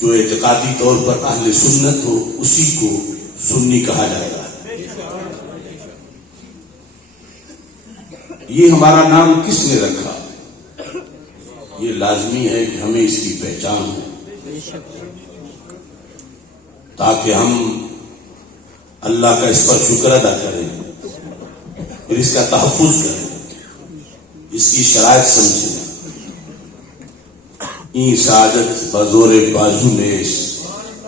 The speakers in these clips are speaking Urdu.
جو اعتقادی طور پر اہل سنت ہو اسی کو سنی کہا جائے گا۔ یہ ہمارا نام کس نے رکھا؟ یہ لازمی ہے کہ ہمیں اس کی پہچان ہو تاکہ ہم اللہ کا اس پر شکر ادا کریں، پھر اس کا تحفظ کریں، اس کی شرائط سمجھیں۔ این سعادت بزور بازو نیس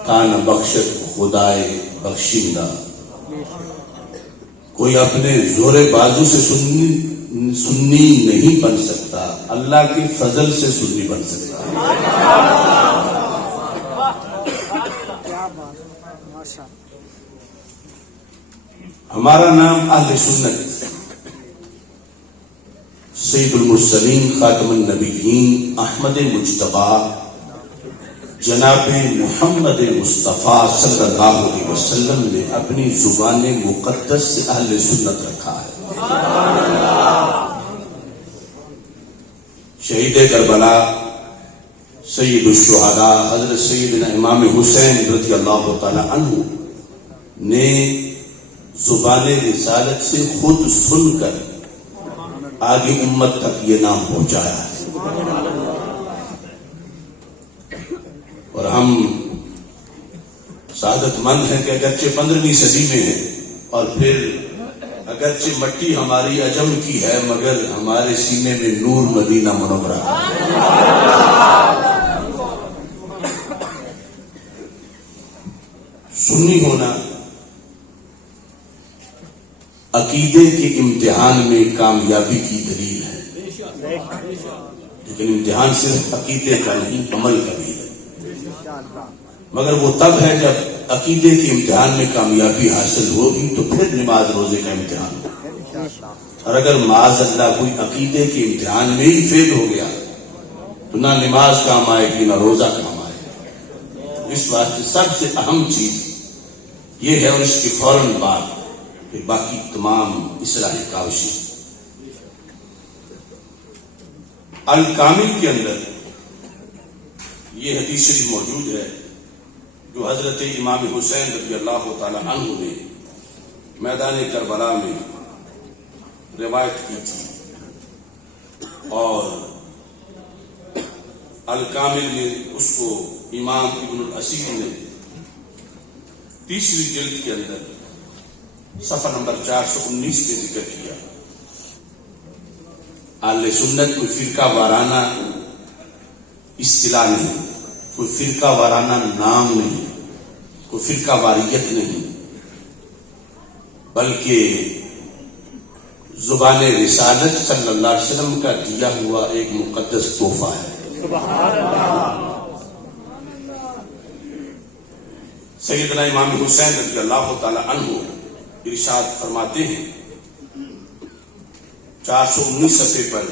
کان بخشت خدائے بخشندہ۔ کوئی اپنے زور بازو سے سنی نہیں بن سکتا، اللہ کے فضل سے سنی بن سکتا۔ ہمارا نام اہل سنت، سید المرسلین خاتم النبیین احمد مجتبیٰ جناب محمد مصطفیٰ صلی اللہ علیہ وسلم نے اپنی زبان مقدس سے اہل سنت رکھا ہے۔ شہید کربلا سید الشہداء حضرت سیدنا امام حسین رضی اللہ تعالی عنہ نے زبان رسالت سے خود سن کر آگے امت تک یہ نام پہنچایا ہے، اور ہم سعادت مند ہیں کہ اگرچہ 15ویں صدی میں ہیں، اور پھر اگرچہ مٹی ہماری عجم کی ہے مگر ہمارے سینے میں نور مدینہ منورہ ہے۔ سنی ہونا عقیدے کے امتحان میں کامیابی کی دلیل ہے، لیکن امتحان صرف عقیدے کا نہیں عمل کا بھی ہے، مگر وہ تب ہے جب عقیدے کے امتحان میں کامیابی حاصل ہوگی تو پھر نماز روزے کا امتحان ہوگا، اور اگر معاذ اللہ کوئی عقیدے کے امتحان میں ہی فیل ہو گیا تو نہ نماز کام آئے گی نہ روزہ کام آئے گا۔ اس واسطے سب سے اہم چیز یہ ہے، اور اس کی فوراً بعد کہ باقی تمام اصلاحی کاوشیں۔ الکامل کے اندر یہ حدیث شریف موجود ہے جو حضرت امام حسین رضی اللہ تعالی عنہ نے میدان کربلا میں روایت کی تھی، اور الکامل میں اس کو امام ابن الاسیر نے 30ویں جلد کے اندر صفحہ نمبر 419 میں ذکر کیا۔ اہل سنت کوئی فرقہ وارانہ اصطلاح نہیں، کوئی فرقہ وارانہ نام نہیں، کوئی فرقہ واریت نہیں، بلکہ زبان رسالت صلی اللہ علیہ وسلم کا دیا ہوا ایک مقدس تحفہ ہے۔ سبحان اللہ۔ سیدنا امام حسین رضی اللہ تعالی عنہ ارشاد فرماتے ہیں 419 صفحے پر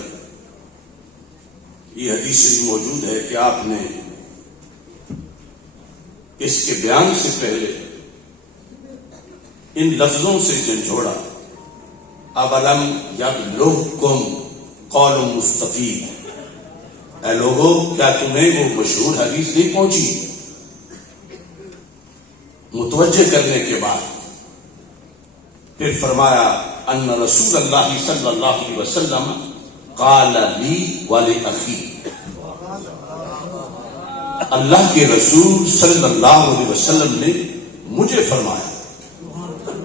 یہ حدیث شریف موجود ہے کہ آپ نے اس کے بیان سے پہلے ان لفظوں سے جھنجھوڑا، اولم یبلغکم قول مصطفی، اے لوگو کیا تمہیں وہ مشہور حدیث نہیں پہنچی؟ متوجہ کرنے کے بعد پھر فرمایا ان رسول اللہ صلی اللہ علیہ وسلم قال لی ولاخی، اللہ کے رسول صلی اللہ علیہ وسلم نے مجھے فرمایا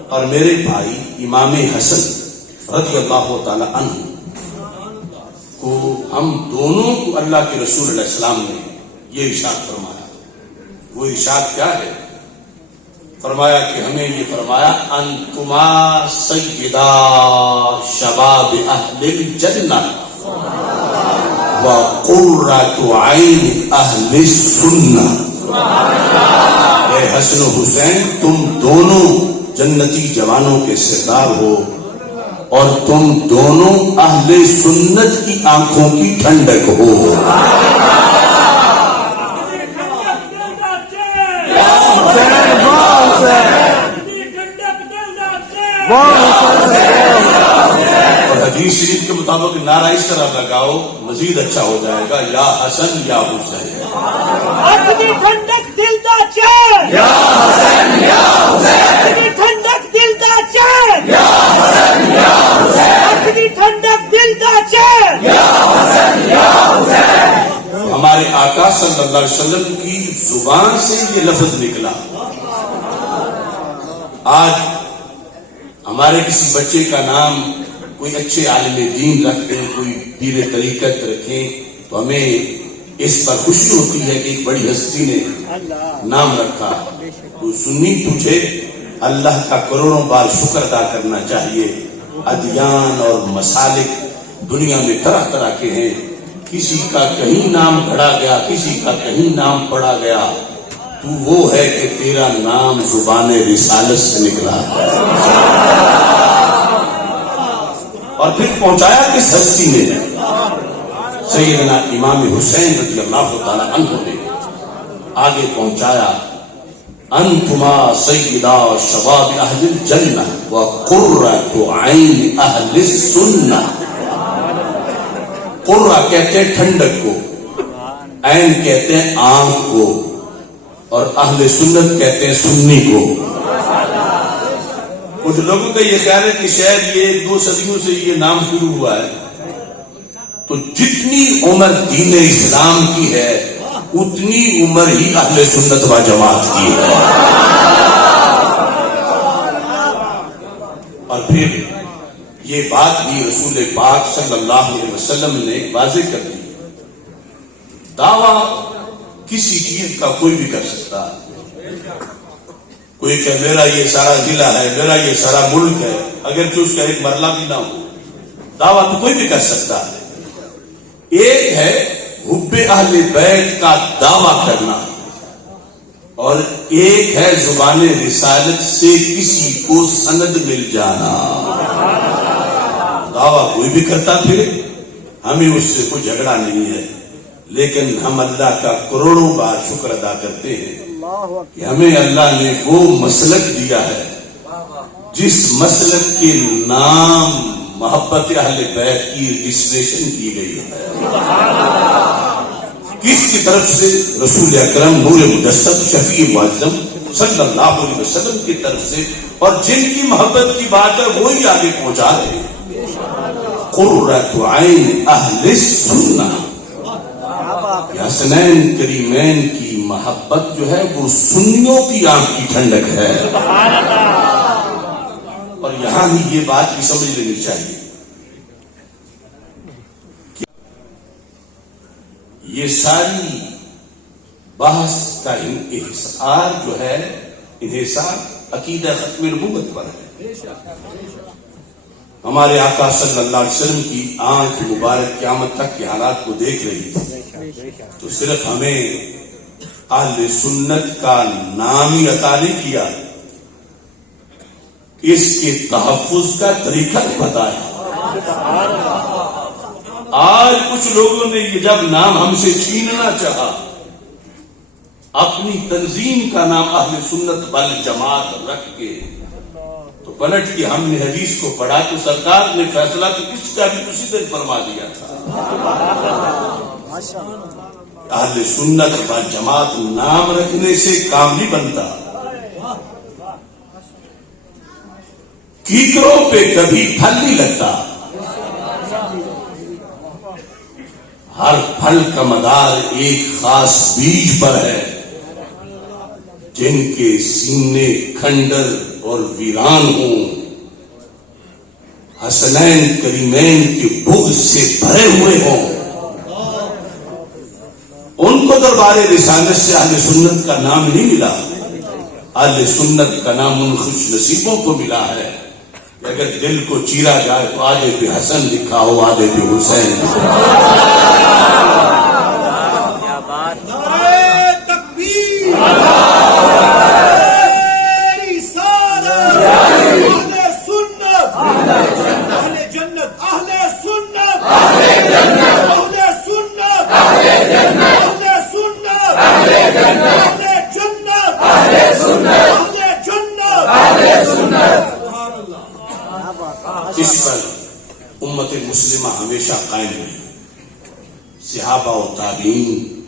اور میرے بھائی امام حسن رضی اللہ تعالی عنہ کو، ہم دونوں کو اللہ کے رسول علیہ السلام نے یہ ارشاد فرمایا۔ وہ ارشاد کیا ہے؟ فرمایا کہ ہمیں یہ فرمایا انتما سیدا شباب اہل الجنہ وقرۃ عین اہل السنہ۔ اے حسن و حسین، تم دونوں جنتی جوانوں کے سردار ہو، اور تم دونوں اہل سنت کی آنکھوں کی ٹھنڈک ہو۔ اور حدیث شریف کے مطابق نعرہ اس طرح لگاؤ مزید اچھا ہو جائے گا، یا حسن یا حسین، اپنی ٹھنڈک دل دا چین، یا حسین یا حسین، اپنی ٹھنڈک دل دا چین، یا حسین یا حسین، اپنی ٹھنڈک دل دا چین، یا حسین یا حسین۔ ہمارے آقا صلی اللہ علیہ وسلم کی زبان سے یہ لفظ نکلا۔ آج ہمارے کسی بچے کا نام کوئی اچھے عالم دین رکھ دیں، کوئی پیر طریقت رکھیں تو ہمیں اس پر خوشی ہوتی ہے کہ ایک بڑی ہستی نے نام رکھا۔ کوئی سنی پوچھے اللہ کا کروڑوں بار شکر ادا کرنا چاہیے۔ ادیان اور مسالک دنیا میں طرح طرح کے ہیں، کسی کا کہیں نام گھڑا گیا، کسی کا کہیں نام پڑا گیا، تو وہ ہے کہ تیرا نام زبان رسالت سے نکلا اور پھر پہنچایا کس ہستی نے؟ سیدنا امام حسین رضی اللہ تعالی عنہ نے آگے پہنچایا، انتما سیدا شباب اہل الجنہ وقرۃ عین اہل السنہ۔ قرہ کہتے ہیں ٹھنڈک کو، عین کہتے ہیں آنکھ کو، اور اہل سنت کہتے ہیں سنی کو۔ کچھ لوگوں کا یہ خیال ہے کہ شاید یہ 2 صدیوں سے یہ نام شروع ہوا ہے، تو جتنی عمر دین اسلام کی ہے اتنی عمر ہی اہل سنت و جماعت کی ہے۔ اور پھر یہ بات بھی رسول پاک صلی اللہ علیہ وسلم نے واضح کر دی، دعویٰ کسی چیز کا کوئی بھی کر سکتا ہے۔ کوئی کہ میرا یہ سارا ضلع ہے، میرا یہ سارا ملک ہے، اگرچہ اس کا ایک مرلہ بھی نہ ہو، دعویٰ تو کوئی بھی کر سکتا ہے۔ ایک ہے حب اہل بیت کا دعویٰ کرنا، اور ایک ہے زبان رسالت سے کسی کو سند مل جانا۔ دعویٰ کوئی بھی کرتا پھر ہمیں اس سے کوئی جھگڑا نہیں ہے، لیکن ہم اللہ کا کروڑوں بار شکر ادا کرتے ہیں کہ ہمیں اللہ نے وہ مسلک دیا ہے جس مسلک کے نام محبت اہل بیت کی رجسٹریشن کی گئی ہے۔ کس کی طرف سے؟ رسول اکرم نور مجسم شفیع معظم صلی اللہ علیہ وسلم کی طرف سے، اور جن کی محبت کی بات ہے وہی آگے پہنچا رہے ہیں۔ قرۃ عین اہل السنہ، حسنین کریمین کی محبت جو ہے وہ سنیوں کی آنکھ کی ٹھنڈک ہے۔ اور یہاں ہی یہ بات بھی سمجھ لینی چاہیے، یہ ساری بحث کا انحصار جو ہے، انحصار عقیدہ ختم نبوت پر ہے۔ ہمارے آقا صلی اللہ علیہ وسلم کی آنکھ مبارک قیامت تک کے حالات کو دیکھ رہی تھی، تو صرف ہمیں اہل سنت کا نام ہی عطا نہیں کیا، اس کے تحفظ کا طریقہ بتایا۔ آج کچھ لوگوں نے یہ جب نام ہم سے چھیننا چاہا، اپنی تنظیم کا نام اہل سنت والجماعت رکھ کے، تو پلٹ کے ہم نے حدیث کو پڑھا تو سرکار نے فیصلہ تو کس کا بھی اسی دن فرما دیا تھا۔ اہل سنت والجماعت نام رکھنے سے کام نہیں بنتا، کیکروں پہ کبھی پھل نہیں لگتا، ہر پھل کا مدار ایک خاص بیج پر ہے، جن کے سینے کھنڈر اور ویران ہوں، حسنین کریمین کے بغض سے بھرے ہوئے ہوں، ان کو دربار رسالت سے اہل سنت کا نام نہیں ملا۔ اہل سنت کا نام ان خوش نصیبوں کو ملا ہے کہ اگر دل کو چیرا جائے تو آدھے پہ حسن لکھا ہو، آدھے پہ حسین لکھا ہو۔ اس پر امت مسلمہ ہمیشہ قائم رہی۔ صحابہ و تابعین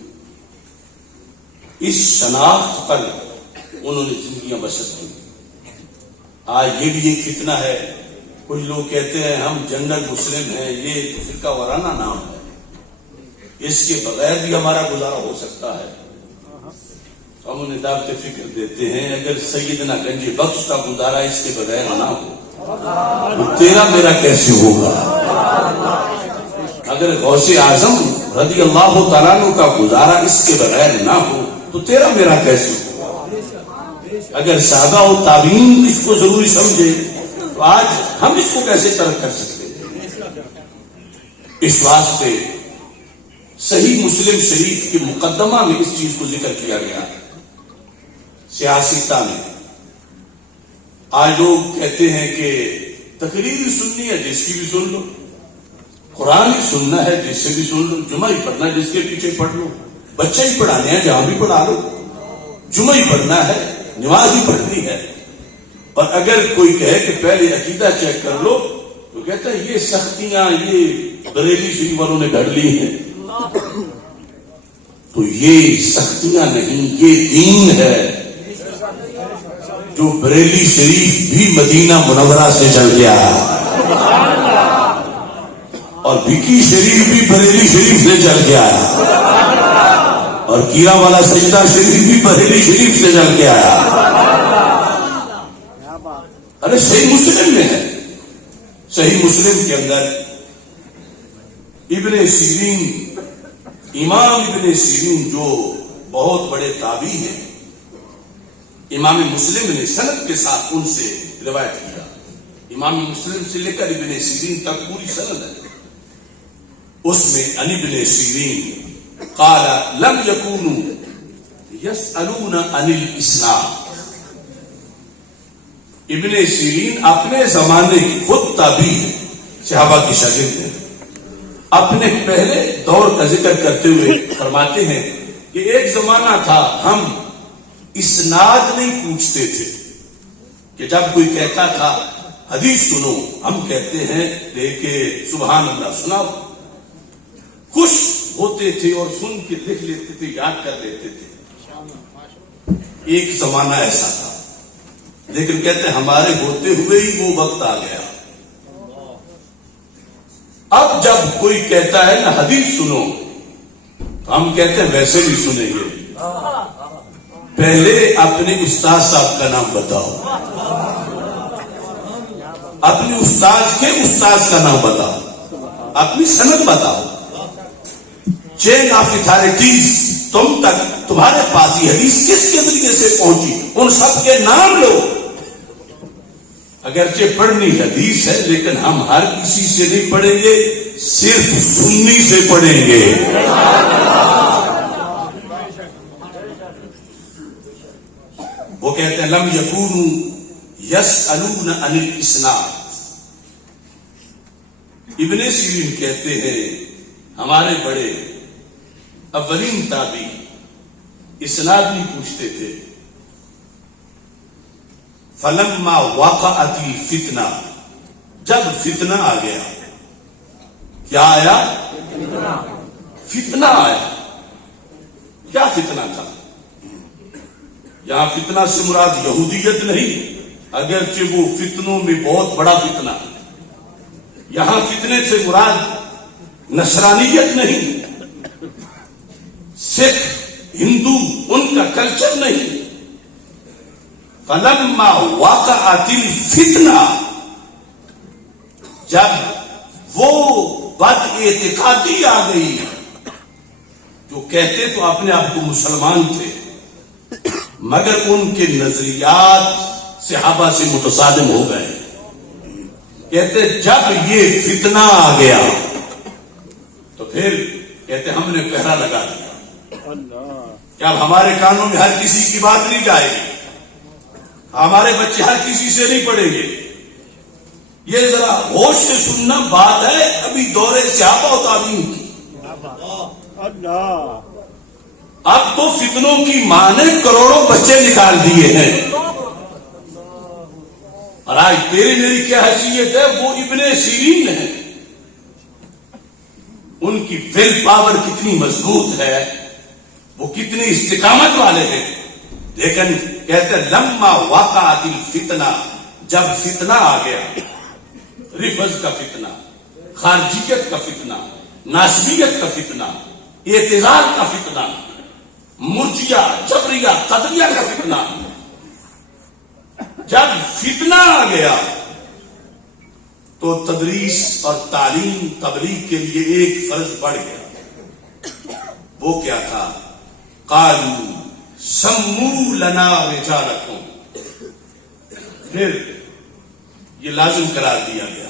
اس شناخت پر انہوں نے زندگیاں بسر کی۔ آج یہ بھی ایک فتنہ ہے، کچھ لوگ کہتے ہیں ہم جنرل مسلم ہیں، یہ تو فرقہ وارانہ نام ہے، اس کے بغیر بھی ہمارا گزارا ہو سکتا ہے۔ ہم انہیں دعوت فکر دیتے ہیں اگر سیدنا گنج بخش کا گزارا اس کے بغیر نہ ہو تو تیرا میرا کیسے ہوگا؟ اگر غوث اعظم رضی اللہ تعالیٰ عنہ کا گزارا اس کے بغیر نہ ہو تو تیرا میرا کیسے ہوگا؟ اگر صحابہ و تابعین اس کو ضروری سمجھے تو آج ہم اس کو کیسے ترک کر سکتے ہیں؟ اس واسطے صحیح مسلم شریف کے مقدمہ میں اس چیز کو ذکر کیا گیا۔ سیاستہ میں آج لوگ کہتے ہیں کہ تقریر بھی سننی ہے جس کی بھی سن لو، قرآن ہی سننا ہے جس سے بھی سن لو، جمعہ ہی پڑھنا ہے جس کے پیچھے پڑھ لو، بچے ہی پڑھانے ہیں جہاں بھی پڑھا لو، جمعہ ہی پڑھنا ہے، نماز ہی پڑھنی ہے۔ اور اگر کوئی کہے کہ پہلے عقیدہ چیک کر لو تو کہتا ہے یہ سختیاں یہ بریلی شریف والوں نے گھڑ لی ہیں، تو یہ سختیاں نہیں، یہ دین ہے جو بریلی شریف بھی مدینہ منورہ سے چل گیا اور بھکی شریف بھی بریلی شریف سے چل گیا اور کیرا والا سجدہ شریف بھی بریلی شریف سے چل گیا۔ ارے صحیح مسلم میں ہے، صحیح مسلم کے اندر ابن سیرین، امام ابن سیرین جو بہت بڑے تابعی ہیں، امام مسلم نے سند کے ساتھ ان سے روایت کیا۔ امام مسلم سے لے کر ابن سیرین تک پوری سند ہے۔ اس میں عن ابن سیرین قال لم يكونوا يسألون عن الاسلام۔ ابن سیرین اپنے زمانے کی خود تابعی ہے، صحابہ کی شاگرد ہیں، اپنے پہلے دور کا ذکر کرتے ہوئے فرماتے ہیں کہ ایک زمانہ تھا ہم اسناد نہیں پوچھتے تھے، کہ جب کوئی کہتا تھا حدیث سنو ہم کہتے ہیں کہ سبحان اللہ سناؤ، خوش ہوتے تھے اور سن کے لکھ لیتے تھے، یاد کر لیتے تھے۔ ایک زمانہ ایسا تھا، لیکن کہتے ہیں ہمارے ہوتے ہوئے ہی وہ وقت آ گیا۔ اب جب کوئی کہتا ہے نا حدیث سنو تو ہم کہتے ہیں ویسے بھی سنیں گے، پہلے اپنے استاد صاحب کا نام بتاؤ، اپنے استاد کے استاد کا نام بتاؤ، اپنی سند بتاؤ، چین آف اتھارٹیز تم تک تمہارے پاس یہ حدیث کس کے ذریعے سے پہنچی، ان سب کے نام لو۔ اگرچہ پڑھنی حدیث ہے لیکن ہم ہر کسی سے نہیں پڑھیں گے، صرف سنی سے پڑھیں گے۔ وہ کہتے ہیں لم یکونوا یسألون عن الاسلام۔ ابن سیرین کہتے ہیں ہمارے بڑے اولین تابعی اسناد نہیں پوچھتے تھے۔ فلما وقعت الفتنہ، جب فتنہ آ گیا، کیا آیا؟ فتنہ آیا۔ کیا فتنہ تھا؟ یہاں فتنہ سے مراد یہودیت نہیں، اگرچہ وہ فتنوں میں بہت بڑا فتنہ ہے۔ یہاں فتنے سے مراد نصرانیت نہیں، سکھ ہندو ان کا کلچر نہیں۔ فلما وقعت الفتنہ، جب وہ بد اعتقادی آ گئی، جو کہتے تو اپنے آپ کو مسلمان تھے مگر ان کے نظریات صحابہ سے متصادم ہو گئے، کہتے جب یہ فتنہ آ گیا تو پھر کہتے ہم نے پہرا لگا دیا کہ اب ہمارے کانوں میں ہر کسی کی بات نہیں جائے گی، ہمارے بچے ہر کسی سے نہیں پڑھیں گے۔ یہ ذرا ہوش سے سننا بات ہے ابھی دور صحابہ و تابعین کی۔ اب تو فتنوں کی ماں نے کروڑوں بچے نکال دیے ہیں، اور آج تیری میری کیا حیثیت ہے؟ وہ ابن سیرین ہے ان کی ول پاور کتنی مضبوط ہے، وہ کتنی استقامت والے ہیں. لیکن کہتے ہیں لما وقعت الفتنہ، جب فتنہ آ گیا، رفض کا فتنہ، خارجیت کا فتنہ، ناسبیت کا فتنہ، اعتزال کا فتنہ، مرجیہ، جبریہ، قدریہ کا فتنہ، جب فتنہ آ گیا تو تدریس اور تعلیم تبلیغ کے لیے ایک فرض بڑھ گیا. وہ کیا تھا؟ قالوا سموا لنا رجالکم. پھر یہ لازم قرار دیا گیا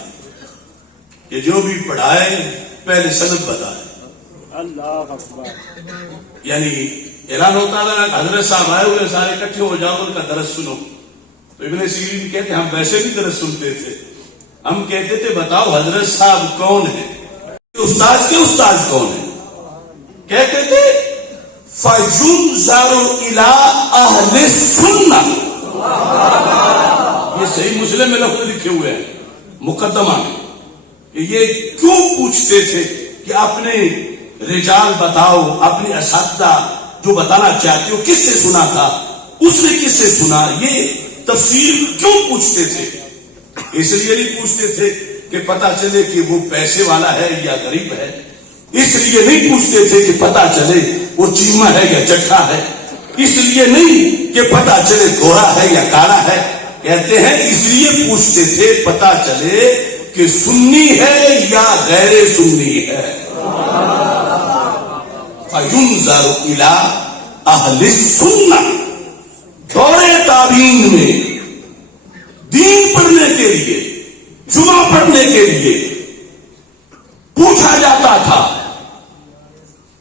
کہ جو بھی پڑھائے پہلے سند بتائے. اللہ اکبر. یعنی اعلان ہوتا تھا کہ حضرت صاحب آئے ہوئے سارے اکٹھے ہو جاؤ ان کا درس سنو. تو ابن سیرین کہتے ہم ویسے بھی درس سنتے تھے، ہم کہتے تھے بتاؤ حضرت صاحب کون ہے، استاد کے استاد کون ہے. کہتے تھے فَيُنْظَرُ إِلَىٰ أَهْلِ السُّنَّةِ. یہ صحیح مسلم میں لفظ لکھے ہوئے ہیں مقدمہ میں کہ یہ کیوں پوچھتے تھے کہ اپنے رجال بتاؤ، اپنے اساتذہ جو بتانا چاہتے ہو کس سے سنا تھا، اس نے کس سے سنا. یہ تفسیر کیوں پوچھتے تھے؟ اس لیے نہیں پوچھتے تھے کہ پتا چلے کہ وہ پیسے والا ہے یا غریب ہے. اس لیے نہیں پوچھتے تھے کہ پتا چلے وہ چیما ہے یا چٹھا ہے. اس لیے نہیں کہ پتا چلے گورا ہے یا کالا ہے. کہتے ہیں اس لیے پوچھتے تھے پتا چلے کہ سنی ہے یا غیر سنی ہے. فَيُنْظَرُ إِلَىٰ أَهْلِ السُّنَّةِ. دور تابعین میں دین پڑھنے کے لیے، جمعہ پڑھنے کے لیے پوچھا جاتا تھا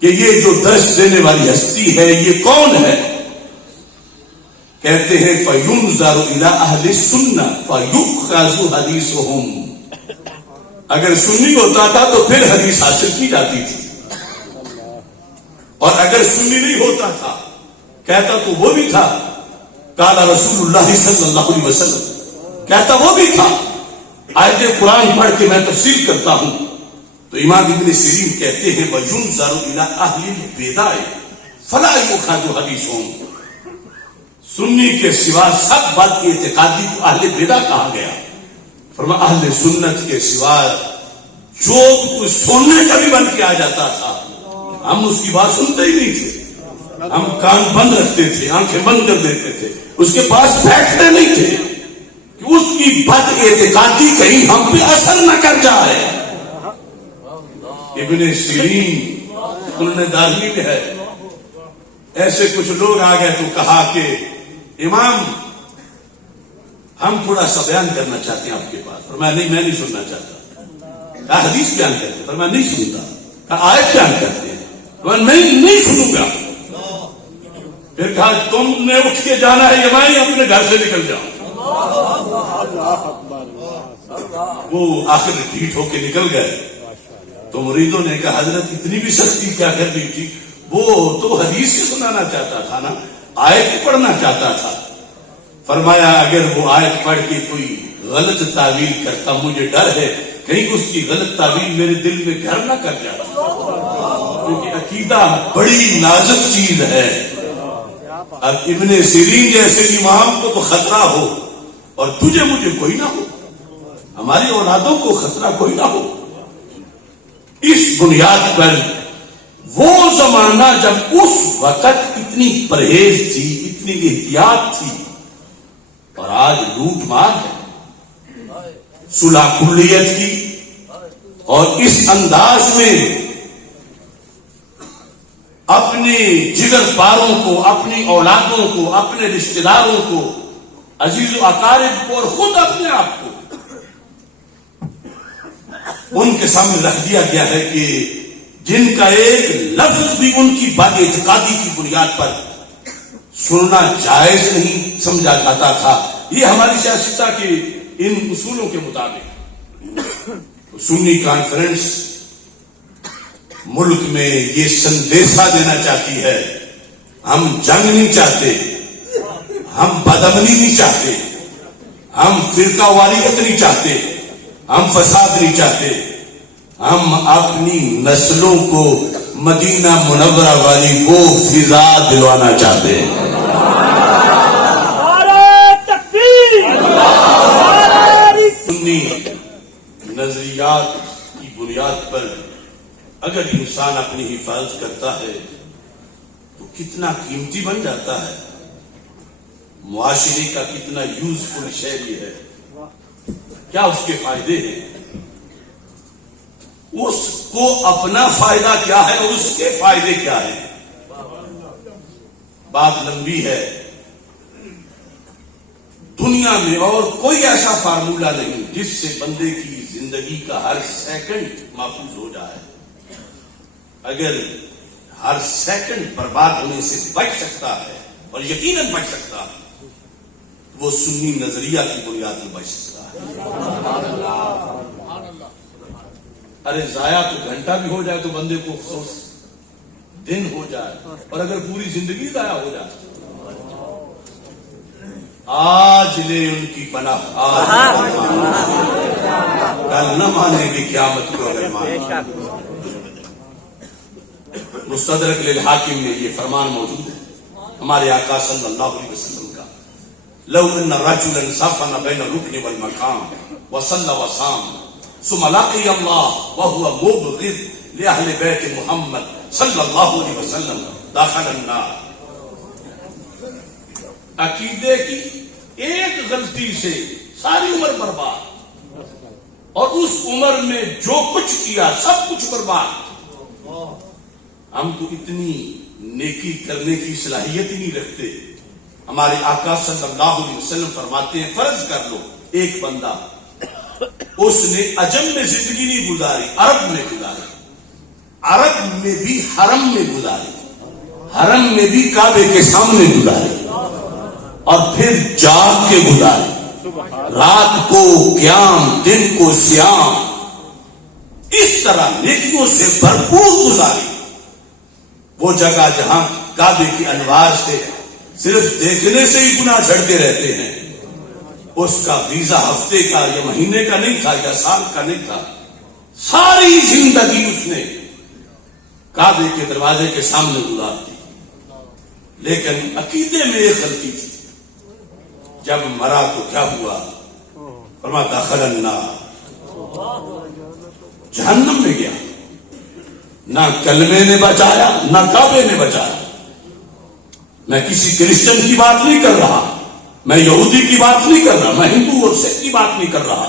کہ یہ جو درس دینے والی ہستی ہے یہ کون ہے. کہتے ہیں فَيُنْظَرُ إِلَىٰ أَهْلِ السُّنَّةِ فَيُؤْخَذُ حَدِيثُهُمْ. اگر سنی ہوتا تھا تو پھر حدیث حاصل کی جاتی تھی، اور اگر سنی نہیں ہوتا تھا کہتا تو وہ بھی تھا قال رسول اللہ صلی اللہ علیہ وسلم، کہتا وہ بھی تھا. آیت قرآن پڑھ کے میں تفسیر کرتا ہوں تو امام ابن سیرین کہتے ہیں وَيُنْظَرُ إِلَىٰ أَهْلِ الْبِدْعِ فَلَا يُؤْخَذُ حَدِيثُهُمْ. سنی کے سوا سب بات اعتقادی کو اہل بدع کہا گیا. فرمایا اہل سنت کے سوا جو کچھ سننے کا بھی بند کیا جاتا تھا ہم اس کی بات سنتے ہی نہیں تھے. ہم کان بند رکھتے تھے، آنکھیں بند کر دیتے تھے، اس کے پاس بیٹھتے نہیں تھے کہ اس کی بد اعتقادی کہیں ہم پہ اثر نہ کر جائے. ابن سیرین انہوں نے دارمی میں ہے، ایسے کچھ لوگ آ گئے تو کہا کہ امام ہم تھوڑا سا بیان کرنا چاہتے ہیں آپ کے پاس. فرمایا نہیں میں نہیں سننا چاہتا. کہا حدیث بیان کرتے ہیں. فرمایا نہیں سنتا. کہا آیت بیان کرتے ہیں. فرمایا نہیں سنوں گا. پھر کہا تم نے اٹھ کے جانا ہے یا میں اپنے گھر سے نکل جاؤں. وہ آخر ڈھیٹ ہو کے نکل گئے. تو مریدوں نے کہا حضرت اتنی بھی سختی کیا کر دی تھی؟ وہ تو حدیث سے سنانا چاہتا تھا نا، آیت پڑھنا چاہتا تھا. فرمایا اگر وہ آیت پڑھ کے کوئی غلط تعویل کرتا مجھے ڈر ہے کہیں اس کی غلط تعویل میرے دل میں گھر نہ کر جاتا، کیونکہ عقیدہ بڑی نازک چیز ہے. اب ابن سیرین جیسے امام کو تو خطرہ ہو اور تجھے مجھے کوئی نہ ہو، ہماری اولادوں کو خطرہ کوئی نہ ہو. اس بنیاد پر وہ زمانہ جب اس وقت اتنی پرہیز تھی، اتنی احتیاط تھی، اور آج لوٹ مار ہے، صلح کلیت کی، اور اس انداز میں اپنے جگر پاروں کو، اپنی اولادوں کو، اپنے رشتہ داروں کو، عزیز و اقارب کو، اور خود اپنے آپ کو ان کے سامنے رکھ دیا گیا ہے کہ جن کا ایک لفظ بھی ان کی بد اعتقادی کی بنیاد پر سننا جائز نہیں سمجھا جاتا تھا. یہ ہماری سیاستہ کے ان اصولوں کے مطابق سنی کانفرنس ملک میں یہ سندیشہ دینا چاہتی ہے ہم جنگ نہیں چاہتے، ہم بدامنی نہیں چاہتے، ہم فرقہ واریت نہیں چاہتے، ہم فساد نہیں چاہتے، ہم اپنی نسلوں کو مدینہ منورہ والی وہ فضا دلوانا چاہتے ہیں. نعرہ تکبیر، نعرہ رسالت. سنی نظریات کی بنیاد پر اگر انسان اپنی حفاظت کرتا ہے تو کتنا قیمتی بن جاتا ہے، معاشرے کا کتنا یوزفل شے یہ ہے. کیا اس کے فائدے ہیں، اس کو اپنا فائدہ کیا ہے اور اس کے فائدے کیا ہیں. بات لمبی ہے. دنیا میں اور کوئی ایسا فارمولہ نہیں جس سے بندے کی زندگی کا ہر سیکنڈ محفوظ ہو جائے. اگر ہر سیکنڈ برباد ہونے سے بچ سکتا ہے اور یقیناً بچ سکتا ہے، وہ سنی نظریہ کی بنیاد میں بچ سکتا ہے. ارے ضائع تو گھنٹہ بھی ہو جائے تو بندے کو افسوس، دن ہو جائے، اور اگر پوری زندگی ضائع ہو جائے. آج لے ان کی پناہ، آج کل نہ مانے گی قیامت کو اگر مانے. مستدرک للحاکم میں یہ فرمان موجود ہے ہمارے آقا صلی اللہ علیہ وسلم کا، لو ان رجلا سفن بین الرکن والمقام وصلى وصام ثم لقي الله وهو مبغض لأهل بيت محمد صلی اللہ علیہ وسلم داخل النار. عقیدے کی ایک غلطی سے ساری عمر برباد، اور اس عمر میں جو کچھ کیا سب کچھ برباد. ہم تو اتنی نیکی کرنے کی صلاحیت ہی نہیں رکھتے. ہمارے آقا صلی اللہ علیہ وسلم فرماتے ہیں، فرض کر لو ایک بندہ اس نے عجم میں زندگی نہیں گزاری، عرب میں گزاری، عرب میں بھی حرم میں گزاری، حرم میں بھی کعبے کے سامنے گزاری، اور پھر جاگ کے گزاری، رات کو قیام دن کو صیام، اس طرح نیکیوں سے بھرپور گزاری. وہ جگہ جہاں کعبے کی انوار سے صرف دیکھنے سے ہی گناہ جھڑتے رہتے ہیں، اس کا ویزا ہفتے کا یا مہینے کا نہیں تھا یا سال کا نہیں تھا، ساری زندگی اس نے کعبے کے دروازے کے سامنے گزار دی. لیکن عقیدے میں ایک غلطی تھی. جب مرا تو کیا ہوا؟ فرما دخل النار، جہنم میں گیا. نہ کلمے نے بچایا نہ کعبے نے بچایا. میں کسی کرسچن کی بات نہیں کر رہا، میں یہودی کی بات نہیں کر رہا، میں ہندو اور سکھ کی بات نہیں کر رہا،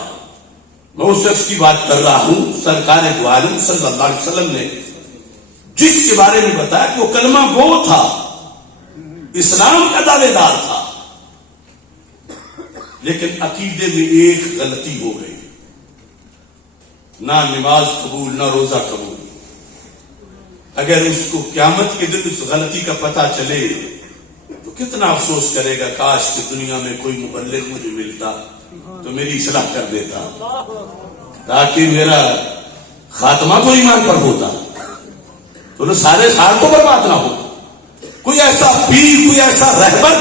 میں اس شخص کی بات کر رہا ہوں سرکار دو عالم صلی اللہ علیہ وسلم نے جس کے بارے میں بتایا کہ وہ کلمہ گو تھا، اسلام کا دعوے دار تھا، لیکن عقیدے میں ایک غلطی ہو گئی. نہ نماز قبول نہ روزہ قبول. اگر اس کو قیامت کے دن اس غلطی کا پتہ چلے تو کتنا افسوس کرے گا، کاش کہ دنیا میں کوئی مبلغ مجھے ملتا تو میری اصلاح کر دیتا تاکہ میرا خاتمہ تو ایمان پر ہوتا، تو سارے سال تو برباد نہ ہو. کوئی ایسا پیر، کوئی ایسا رہبر،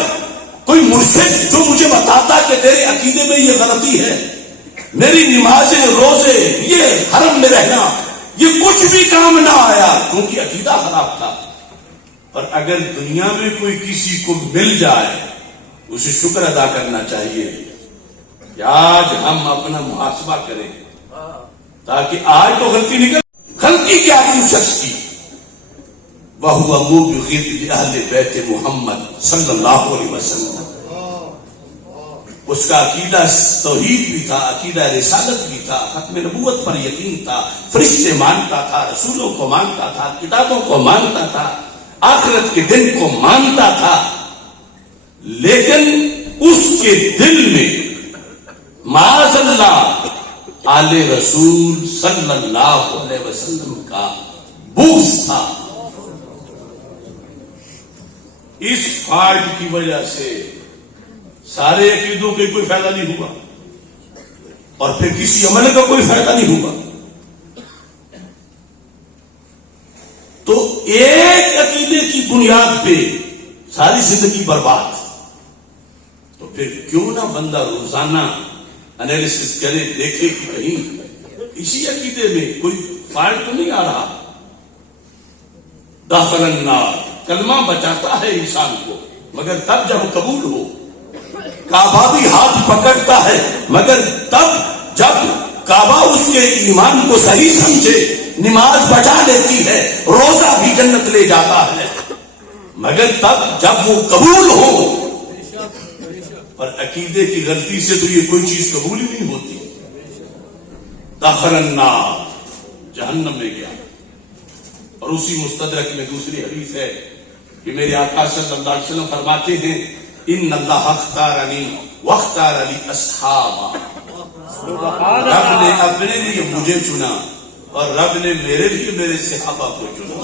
کوئی مرشد جو مجھے بتاتا کہ تیرے عقیدے میں یہ غلطی ہے، میری نمازیں روزے یہ حرم میں رہنا یہ کچھ بھی کام نہ آیا کیونکہ عقیدہ خراب تھا. اور اگر دنیا میں کوئی کسی کو مل جائے اسے شکر ادا کرنا چاہیے کہ آج ہم اپنا محاسبہ کریں، تاکہ آج تو غلطی نکل. غلطی کیا تھی اس شخص کی؟ وَهُوَ مُبْغِضٌ لِأَهْلِ بَيْتِ محمد صلی اللہ علیہ وسلم. اس کا عقیدہ توحید بھی تھا، عقیدہ رسالت بھی تھا، ختم نبوت پر یقین تھا، فرشتے مانتا تھا، رسولوں کو مانتا تھا، کتابوں کو مانتا تھا، آخرت کے دن کو مانتا تھا، لیکن اس کے دل میں معاذ اللہ آل رسول صلی اللہ علیہ وسلم کا بغض تھا. اس فالٹ کی وجہ سے سارے عقیدوں کے کوئی فائدہ نہیں ہوا اور پھر کسی عمل کا کوئی فائدہ نہیں ہوا. تو ایک عقیدے کی بنیاد پہ ساری زندگی برباد. تو پھر کیوں نہ بندہ روزانہ انالیسس کرے، دیکھے کہ کہیں اسی عقیدے میں کوئی فائل تو نہیں آ رہا. دخل النار، کلمہ بچاتا ہے انسان کو مگر تب جب قبول ہو. کعبہ بھی ہاتھ پکڑتا ہے مگر تب جب کعبہ اس کے ایمان کو صحیح سمجھے. نماز بچا لیتی ہے، روزہ بھی جنت لے جاتا ہے مگر تب جب وہ قبول ہو. پر عقیدے کی غلطی سے تو یہ کوئی چیز قبول ہی نہیں ہوتی. دخل النار، جہنم میں گیا. اور اسی مستدرک میں دوسری حدیث ہے کہ میرے آقا صلی اللہ علیہ وسلم فرماتے ہیں ان اللہ اختارنی واختار لی اصحابا. رب نے اپنے لیے مجھے چنا اور رب نے میرے لیے میرے صحابہ کو چنا.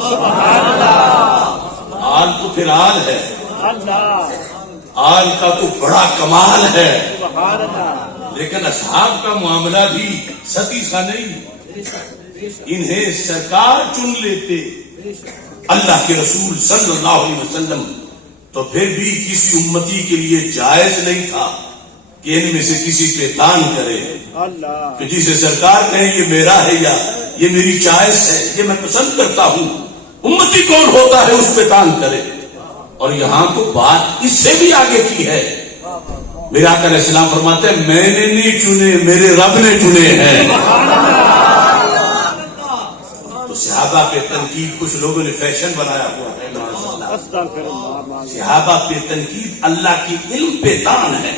آل تو پھر آل ہے، آل کا تو بڑا کمال ہے، لیکن اصحاب کا معاملہ بھی ستی سا نہیں. انہیں سرکار چن لیتے اللہ کے رسول صلی اللہ علیہ وسلم تو پھر بھی کسی امتی کے لیے جائز نہیں تھا کہ ان میں سے کسی پہ دان کرے کہ جسے سرکار کہیں یہ میرا ہے یا یہ میری چوائس ہے، یہ میں پسند کرتا ہوں. امتی کون ہوتا ہے اس پہ دان کرے. اور یہاں تو بات اس سے بھی آگے کی ہے. میرے آقا علیہ السلام فرماتے ہیں میں نے نہیں چنے، میرے رب نے چنے ہیں. تو صحابہ پہ تنقید کچھ لوگوں نے فیشن بنایا ہوا ہے. صحابہ پہ تنقید اللہ کی علم پہ دان ہے.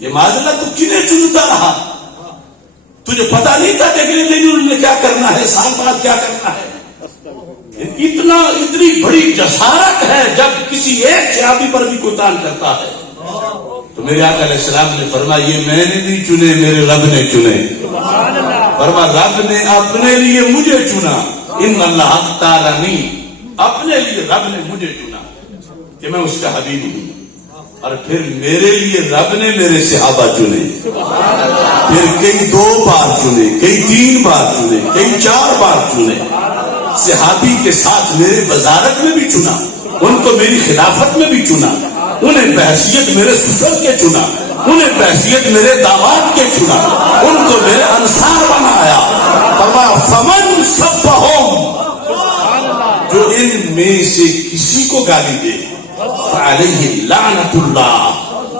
یہ معذلہ تو کنہیں چنتا رہا؟ تجھے پتا نہیں تھا کہ اگلے دن انہوں نے کیا کرنا ہے، سال بعد کیا کرنا ہے. اتنی بڑی جسارت ہے جب کسی ایک صحابی پر بھی کوئی تان کرتا ہے. تو میرے آقا علیہ السلام نے فرمایا یہ میں نے نہیں چنے، میرے رب نے چنے. فرمایا رب نے اپنے لیے مجھے چنا. ان اللہ اختارنی، اپنے لیے رب نے مجھے چنا کہ میں اس کا حبیب ہوں. اور پھر میرے لیے رب نے میرے صحابہ چنے. پھر کئی 2 بار چنے، کئی 3 بار چنے، کئی 4 بار چنے. صحابی کے ساتھ میرے وزارت میں بھی چنا، ان کو میری خلافت میں بھی چنا، انہیں بحثیت میرے سسر کے چنا، انہیں بحثیت میرے داماد کے چنا، ان کو میرے انصار بنایا. فرمایا فمن سبہم، جو ان میں سے کسی کو گالی دے فعلیہ لعنت اللہ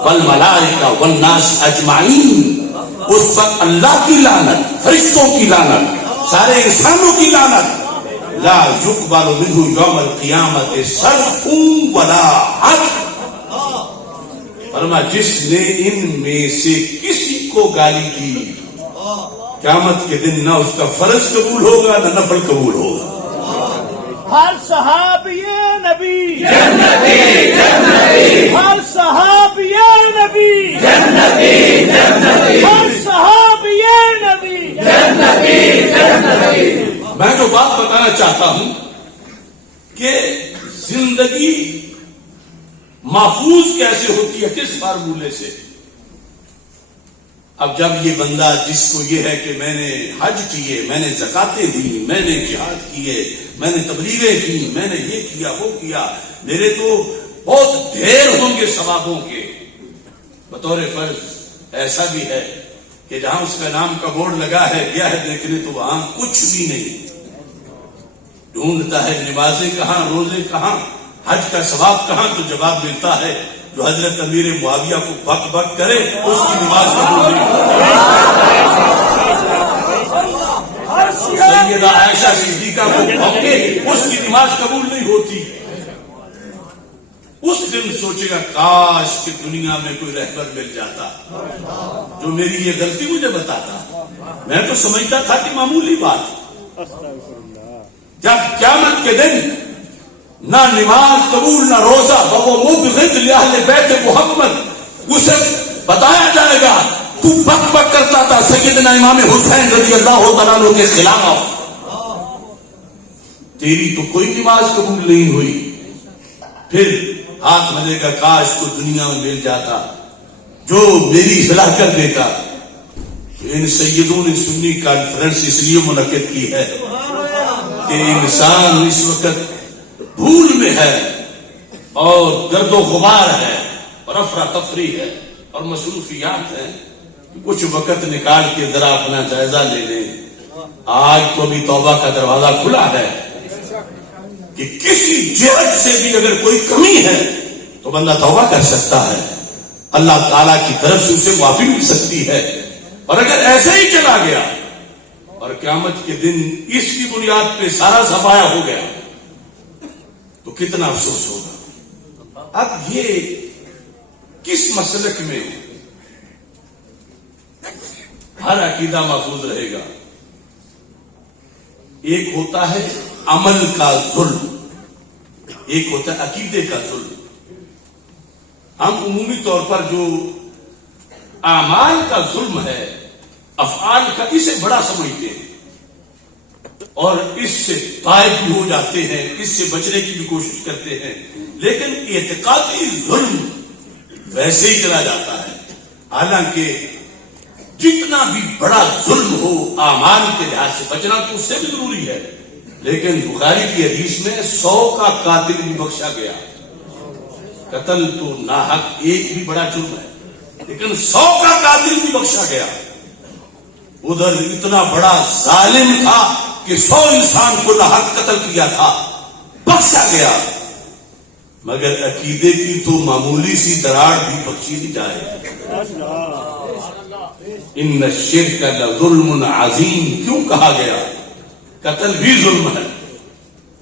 والملائکہ والناس اجمعین، اس پر اللہ کی لعنت، فرشتوں کی لعنت، سارے انسانوں کی لعنت. لا یقبل منہ یوم القیامت صرف ولا عدل. فرما جس نے ان میں سے کسی کو گالی دی قیامت کے دن نہ اس کا فرض قبول ہوگا نہ نفل قبول ہوگا. ہر صحابی نبی جنتی جنتی، ہر صحابی نبی جنتی جنتی، ہر صحابی نبی جنتی جنتی. میں جو بات بتانا چاہتا ہوں کہ زندگی محفوظ کیسے ہوتی ہے، کس فارمولے سے. اب جب یہ بندہ جس کو یہ ہے کہ میں نے حج کیے، میں نے زکاتیں دی، میں نے جہاد کیے، میں نے تبلیغیں کی، میں نے یہ کیا وہ کیا، میرے تو بہت ڈھیر ہوں گے ثوابوں کے. بطور فرض ایسا بھی ہے کہ جہاں اس کا نام کا بورڈ لگا ہے گیا ہے دیکھنے تو وہاں کچھ بھی نہیں. ڈھونڈتا ہے نمازیں کہاں، روزے کہاں، حج کا ثواب کہاں. تو جواب ملتا ہے جو حضرت امیر معاویہ کو بک بک کرے اس کی نماز قبول نہیں ہوتی. سیدہ عائشہ صدیقہ کو بھونکے اس کی نماز قبول نہیں ہوتی. اس دن سوچے گا کاش کہ دنیا میں کوئی رہبر مل جاتا جو میری یہ غلطی مجھے بتاتا. میں تو سمجھتا تھا کہ معمولی بات. جب قیامت کے دن نہ نماز قبول نہ روزہ، وہ مبغض لأہل بیت محمد، اسے بتایا جائے گا تو بک بک کرتا تھا سیدنا امام حسین رضی اللہ تعالیٰ عنہ کے خلاف، تیری تو کوئی نماز قبول نہیں ہوئی. پھر ہاتھ ملے گا کاش کو دنیا میں مل جاتا جو میری اصلاح کر دیتا. ان سیدوں نے سنی کانفرنس اس لیے منعقد کی ہے کہ انسان اس وقت بھول میں ہے اور گرد و غبار ہے اور افراتفری ہے اور مصروفیات ہیں. کچھ وقت نکال کے ذرا اپنا جائزہ لے لیں آج تو ابھی توبہ کا دروازہ کھلا ہے کہ کسی جہت سے بھی اگر کوئی کمی ہے تو بندہ توبہ کر سکتا ہے، اللہ تعالیٰ کی طرف سے اسے معافی مل سکتی ہے. اور اگر ایسے ہی چلا گیا اور قیامت کے دن اس کی بنیاد پہ سارا سفایا ہو گیا تو کتنا افسوس ہوگا. اب یہ کس مسلک میں ہر عقیدہ محفوظ رہے گا؟ ایک ہوتا ہے عمل کا ظلم، ایک ہوتا ہے عقیدے کا ظلم. ہم عمومی طور پر جو اعمال کا ظلم ہے، افعال کا، اسے بڑا سمجھتے ہیں اور اس سے غائب بھی ہو جاتے ہیں، اس سے بچنے کی بھی کوشش کرتے ہیں. لیکن اعتقادی ظلم ویسے ہی چلا جاتا ہے. حالانکہ جتنا بھی بڑا ظلم ہو اعمال کے لحاظ سے بچنا تو اس سے بھی ضروری ہے. لیکن بخاری کی حدیث میں 100 کا قاتل بھی بخشا گیا. قتل تو ناحق ایک بھی بڑا جرم ہے، لیکن 100 کا قاتل بھی بخشا گیا. ادھر اتنا بڑا ظالم تھا کہ 100 انسان کو ناحق قتل کیا تھا، بخشا گیا. مگر عقیدے کی تو معمولی سی دراڑ بھی بخشی نہیں جائے. ان الشرک لظلم عظیم کیوں کہا گیا؟ قتل بھی ظلم ہے،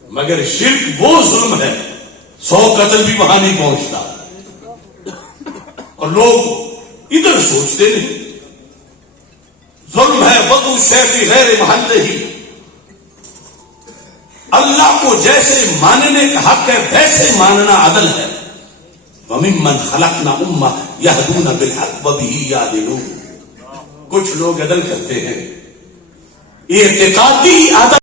مگر شرک وہ ظلم ہے 100 قتل بھی وہاں نہیں پہنچتا. اور لوگ ادھر سوچتے نہیں. ظلم ہے وضع شیء فی غیر محلہ ہی. اللہ کو جیسے ماننے کا حق ہے ویسے ماننا عدل ہے. وَمِمَّنْ خَلَقْنَا أُمَّةً يَهْدُونَ بِالْحَقِّ وَبِهِ يَعْدِلُونَ. کچھ لوگ عدل کرتے ہیں، اعتقادی عدل